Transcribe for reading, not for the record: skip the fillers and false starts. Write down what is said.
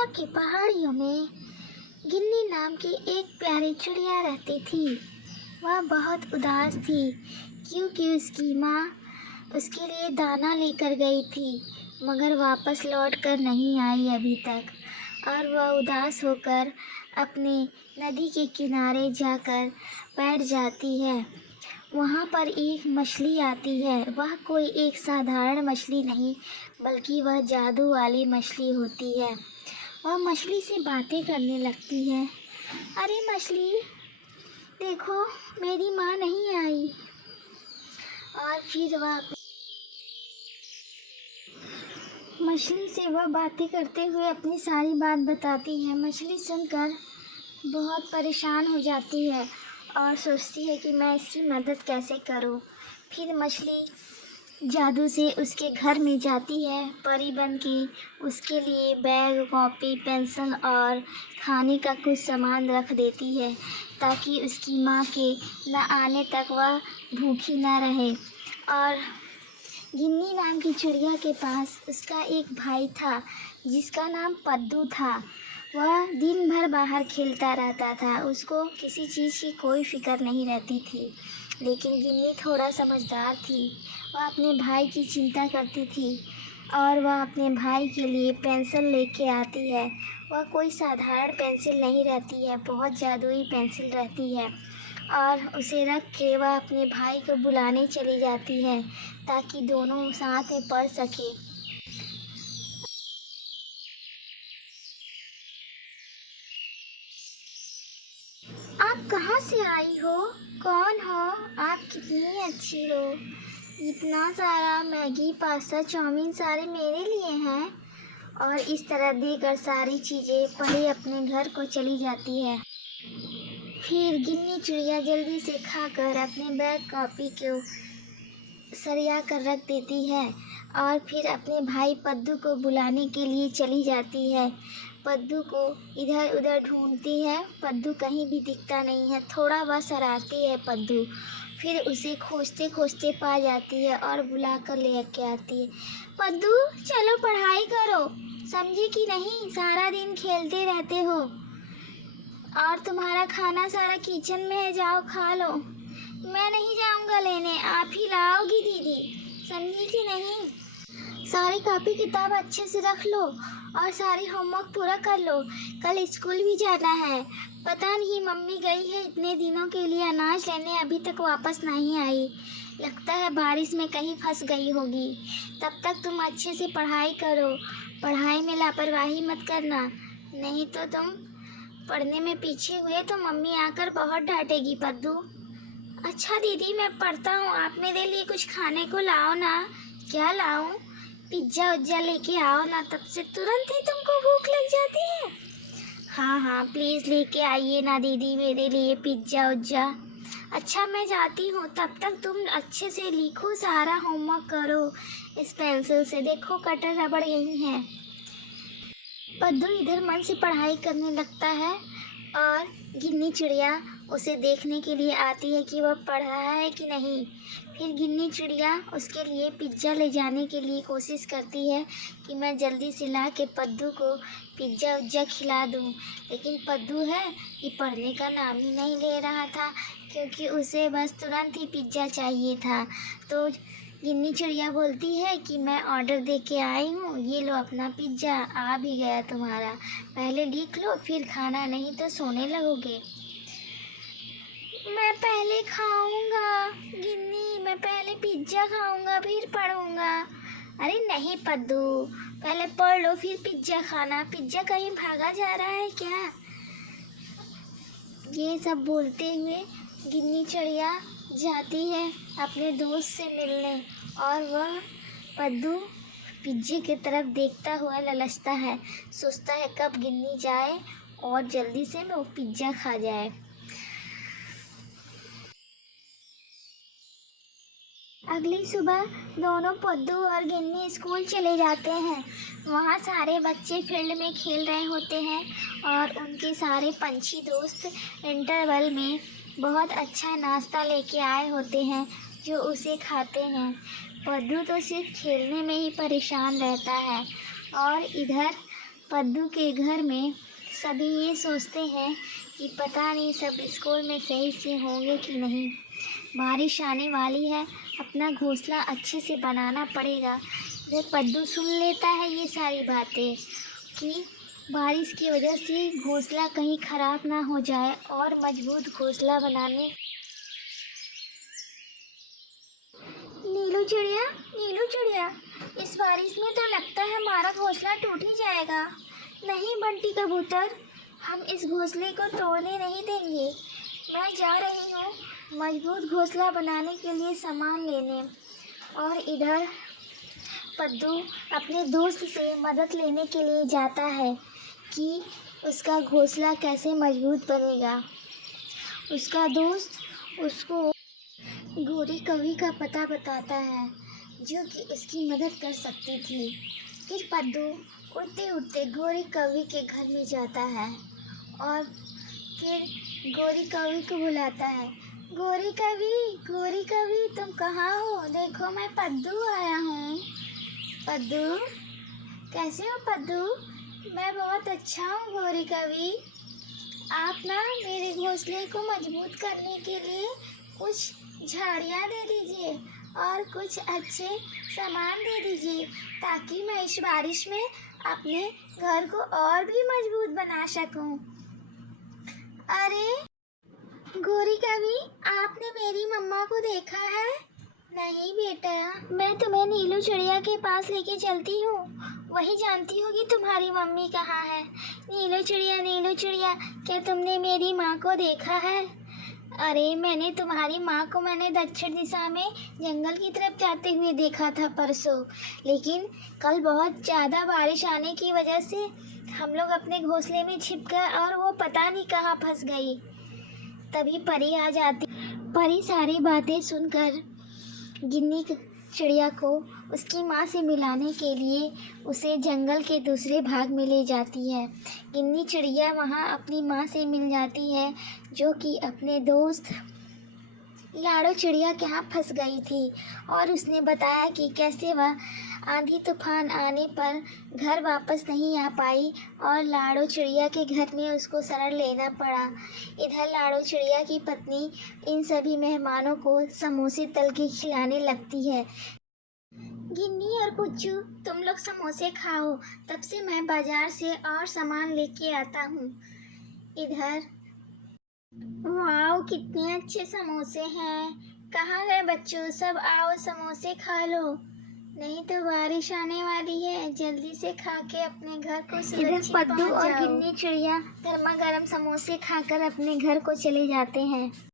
त्रिपुरा की पहाड़ियों में गिन्नी नाम की एक प्यारी चिड़िया रहती थी। वह बहुत उदास थी क्योंकि उसकी माँ उसके लिए दाना लेकर गई थी मगर वापस लौट कर नहीं आई अभी तक। और वह उदास होकर अपने नदी के किनारे जाकर बैठ जाती है। वहाँ पर एक मछली आती है। वह कोई एक साधारण मछली नहीं बल्कि वह जादू वाली मछली होती है। वह मछली से बातें करने लगती है। अरे मछली, देखो मेरी माँ नहीं आई। और फिर वह मछली से वह बातें करते हुए अपनी सारी बात बताती है। मछली सुनकर बहुत परेशान हो जाती है और सोचती है कि मैं इसकी मदद कैसे करूं। फिर मछली जादू से उसके घर में जाती है परी बन के। उसके लिए बैग, कॉपी, पेंसिल और खाने का कुछ सामान रख देती है ताकि उसकी माँ के न आने तक वह भूखी न रहे। और गिन्नी नाम की चिड़िया के पास उसका एक भाई था जिसका नाम पद्दू था। वह दिन भर बाहर खेलता रहता था। उसको किसी चीज़ की कोई फ़िक्र नहीं रहती थी। लेकिन गिन्नी थोड़ा समझदार थी। वह अपने भाई की चिंता करती थी और वह अपने भाई के लिए पेंसिल लेके आती है। वह कोई साधारण पेंसिल नहीं रहती है, बहुत जादुई पेंसिल रहती है। और उसे रख के वह अपने भाई को बुलाने चली जाती है ताकि दोनों साथ में पढ़ सके। आप कहाँ से आई हो? कौन हो आप? कितनी अच्छी हो। इतना सारा मैगी, पास्ता, चाउमीन सारे मेरे लिए हैं। और इस तरह देकर सारी चीज़ें परी अपने घर को चली जाती है। फिर गिन्नी चिड़िया जल्दी से खाकर अपने बैग, कॉपी को सरिया कर रख देती है और फिर अपने भाई पद्दू को बुलाने के लिए चली जाती है। पद्दू को इधर उधर ढूंढती है। पद्दू कहीं भी दिखता नहीं है। थोड़ा वह शरारती है पद्दू। फिर उसे खोजते खोजते पा जाती है और बुला कर ले के आती है। पद्दू, चलो पढ़ाई करो, समझे कि नहीं? सारा दिन खेलते रहते हो और तुम्हारा खाना सारा किचन में है, जाओ खा लो। मैं नहीं जाऊंगा लेने, आप ही लाओगी दीदी, समझी कि नहीं? सारी कॉपी किताब अच्छे से रख लो और सारी होमवर्क पूरा कर लो। कल स्कूल भी जाना है। पता नहीं मम्मी गई है इतने दिनों के लिए अनाज लेने, अभी तक वापस नहीं आई। लगता है बारिश में कहीं फंस गई होगी। तब तक तुम अच्छे से पढ़ाई करो। पढ़ाई में लापरवाही मत करना, नहीं तो तुम पढ़ने में पीछे हुए तो मम्मी आकर बहुत डांटेगी पद्दू। अच्छा दीदी, मैं पढ़ता हूँ, आप मेरे लिए कुछ खाने को लाओ ना। क्या लाऊं? पिज्ज़ा उज्जा लेके आओ ना, तब से तुरंत ही तुमको भूख लग जाती है। हाँ हाँ, प्लीज़ लेके आइए ना दीदी मेरे लिए पिज्ज़ा उज्जा। अच्छा मैं जाती हूँ, तब तक तुम अच्छे से लिखो, सारा होमवर्क करो इस पेंसिल से। देखो कटर रबड़ यही है। पद्दू इधर मन से पढ़ाई करने लगता है और गिन्नी चिड़िया उसे देखने के लिए आती है कि वह पढ़ रहा है कि नहीं। फिर गिन्नी चिड़िया उसके लिए पिज्ज़ा ले जाने के लिए कोशिश करती है कि मैं जल्दी से ला के पद्दू को पिज्ज़ा उज्जा खिला दूँ। लेकिन पद्दू है कि पढ़ने का नाम ही नहीं ले रहा था क्योंकि उसे बस तुरंत ही पिज्ज़ा चाहिए था। तो गिन्नी चिड़िया बोलती है कि मैं ऑर्डर दे के आई हूँ, ये लो अपना पिज्ज़ा, आ भी गया तुम्हारा। पहले लिख लो फिर खाना, नहीं तो सोने लगोगे। मैं पहले खाऊंगा गिन्नी, मैं पहले पिज्ज़ा खाऊंगा फिर पढ़ूंगा। अरे नहीं पद्दू, पहले पढ़ लो फिर पिज्ज़ा खाना। पिज्ज़ा कहीं भागा जा रहा है क्या? ये सब बोलते हुए गिन्नी चिड़िया जाती है अपने दोस्त से मिलने और वह पद्दू पिज्जे की तरफ देखता हुआ ललचता है। सोचता है कब गिन्नी जाए और जल्दी से वो पिज्ज़ा खा जाए। अगली सुबह दोनों पद्दू और गिन्नी स्कूल चले जाते हैं। वहाँ सारे बच्चे फील्ड में खेल रहे होते हैं और उनके सारे पंछी दोस्त इंटरवल में बहुत अच्छा नाश्ता लेके आए होते हैं जो उसे खाते हैं। पद्दू तो सिर्फ खेलने में ही परेशान रहता है और इधर पद्दू के घर में सभी ये सोचते हैं कि पता नहीं सब स्कूल में सही से होंगे कि नहीं। बारिश आने वाली है, अपना घोंसला अच्छे से बनाना पड़ेगा। इधर पद्दू सुन लेता है ये सारी बातें कि बारिश की वजह से घोंसला कहीं ख़राब ना हो जाए और मजबूत घोंसला बनाने। नीलू चिड़िया, इस बारिश में तो लगता है हमारा घोंसला टूट ही जाएगा। नहीं बंटी कबूतर, हम इस घोंसले को तोड़ने नहीं देंगे। मैं जा रही हूँ मजबूत घोंसला बनाने के लिए सामान लेने। और इधर पद्दू अपने दोस्त से मदद लेने के लिए जाता है कि उसका घोंसला कैसे मजबूत बनेगा। उसका दोस्त उसको गोरी कौवी का पता बताता है जो कि उसकी मदद कर सकती थी। फिर पद्दू उड़ते उड़ते गोरी कौवी के घर में जाता है और फिर गोरी कौवी को बुलाता है। गोरी कौवी तुम कहाँ हो? देखो मैं पद्दू आया हूँ। पद्दू, कैसे हो पद्दू? मैं बहुत अच्छा हूँ गोरी कौवी। आप ना मेरे घोंसले को मजबूत करने के लिए कुछ झाड़ियाँ दे दीजिए और कुछ अच्छे सामान दे दीजिए ताकि मैं इस बारिश में अपने घर को और भी मजबूत बना सकूं। अरे गोरी कवि, आपने मेरी मम्मा को देखा है? नहीं बेटा, मैं तुम्हें नीलू चिड़िया के पास लेके चलती हूँ, वही जानती होगी तुम्हारी मम्मी कहाँ है। नीलू चिड़िया, क्या तुमने मेरी माँ को देखा है? अरे मैंने तुम्हारी माँ को दक्षिण दिशा में जंगल की तरफ जाते हुए देखा था परसों, लेकिन कल बहुत ज़्यादा बारिश आने की वजह से हम लोग अपने घोंसले में छिप गए और वो पता नहीं कहाँ फंस गई। तभी परी आ जाती। परी सारी बातें सुनकर गिन्नी चिड़िया को उसकी माँ से मिलाने के लिए उसे जंगल के दूसरे भाग में ले जाती है। गिन्नी चिड़िया वहाँ अपनी माँ से मिल जाती है जो कि अपने दोस्त लाड़ो चिड़िया के यहाँ फंस गई थी और उसने बताया कि कैसे वह आंधी तूफान आने पर घर वापस नहीं आ पाई और लाड़ो चिड़िया के घर में उसको शरण लेना पड़ा। इधर लाड़ो चिड़िया की पत्नी इन सभी मेहमानों को समोसे तल के खिलाने लगती है। गिन्नी और पुच्चू, तुम लोग समोसे खाओ, तब से मैं बाजार से और सामान लेके आता हूँ। इधर वाओ, कितने अच्छे समोसे हैं। कहाँ गए बच्चों, सब आओ समोसे खा लो, नहीं तो बारिश आने वाली है। जल्दी से खा के अपने घर को सुरक्षित पहुंच जाओ। और गिन्नी चिड़िया गर्मा गर्म समोसे खाकर अपने घर को चले जाते हैं।